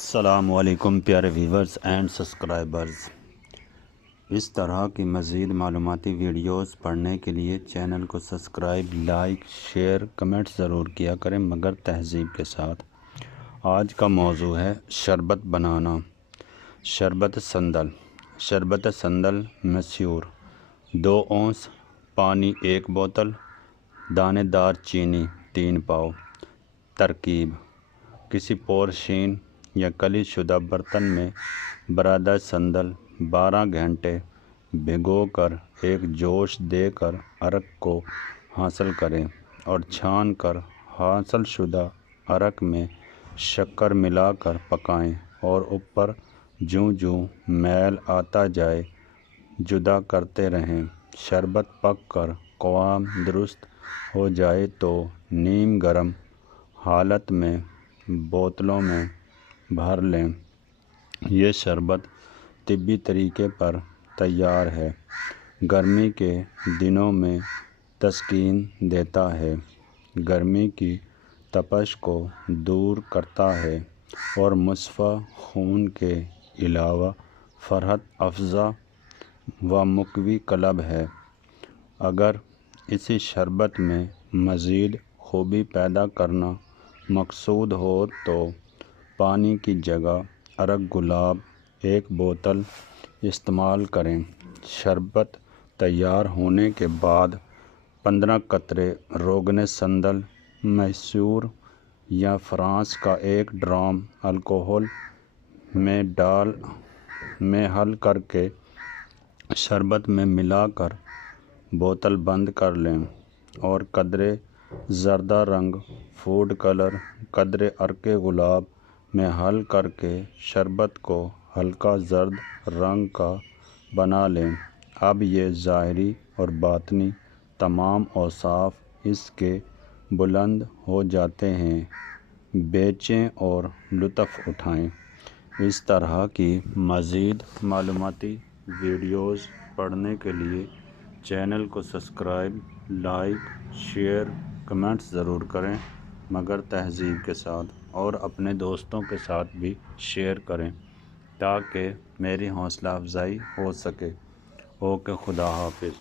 السلام علیکم پیارے ویورز اینڈ سبسکرائبرز۔ اس طرح کی مزید معلوماتی ویڈیوز پڑھنے کے لیے چینل کو سبسکرائب، لائک، شیئر، کمنٹ ضرور کیا کریں مگر تہذیب کے ساتھ۔ آج کا موضوع ہے شربت بنانا۔ شربت سندل مسیور 2 اونس، پانی 1 بوتل، دانے دار چینی 3 پاؤ۔ ترکیب: کسی پورشین یا کلی شدہ برتن میں برادہ سندل 12 گھنٹے بھگو کر ایک جوش دے کر عرق کو حاصل کریں اور چھان کر حاصل شدہ عرق میں شکر ملا کر پکائیں اور اوپر جوں میل آتا جائے جدا کرتے رہیں۔ شربت پک کر قوام درست ہو جائے تو نیم گرم حالت میں بوتلوں میں بھر لیں۔ یہ شربت طبی طریقے پر تیار ہے، گرمی کے دنوں میں تسکین دیتا ہے، گرمی کی تپش کو دور کرتا ہے اور مصفا خون کے علاوہ فرحت افزا و مقوی قلب ہے۔ اگر اسی شربت میں مزید خوبی پیدا کرنا مقصود ہو تو پانی کی جگہ عرق گلاب 1 بوتل استعمال کریں۔ شربت تیار ہونے کے بعد 15 قطرے روغن سندل مسیور یا فرانس کا 1 ڈرام الکحل میں حل کر کے شربت میں ملا کر بوتل بند کر لیں اور قدرے زردہ رنگ فوڈ کلر قدرے عرق گلاب میں حل کر کے شربت کو ہلکا زرد رنگ کا بنا لیں۔ اب یہ ظاہری اور باطنی تمام اوصاف اس کے بلند ہو جاتے ہیں، بیچیں اور لطف اٹھائیں۔ اس طرح کی مزید معلوماتی ویڈیوز پڑھنے کے لیے چینل کو سبسکرائب، لائک، شیئر، کمنٹ ضرور کریں مگر تہذیب کے ساتھ، اور اپنے دوستوں کے ساتھ بھی شیئر کریں تاکہ میری حوصلہ افزائی ہو سکے۔ اوکے، خدا حافظ۔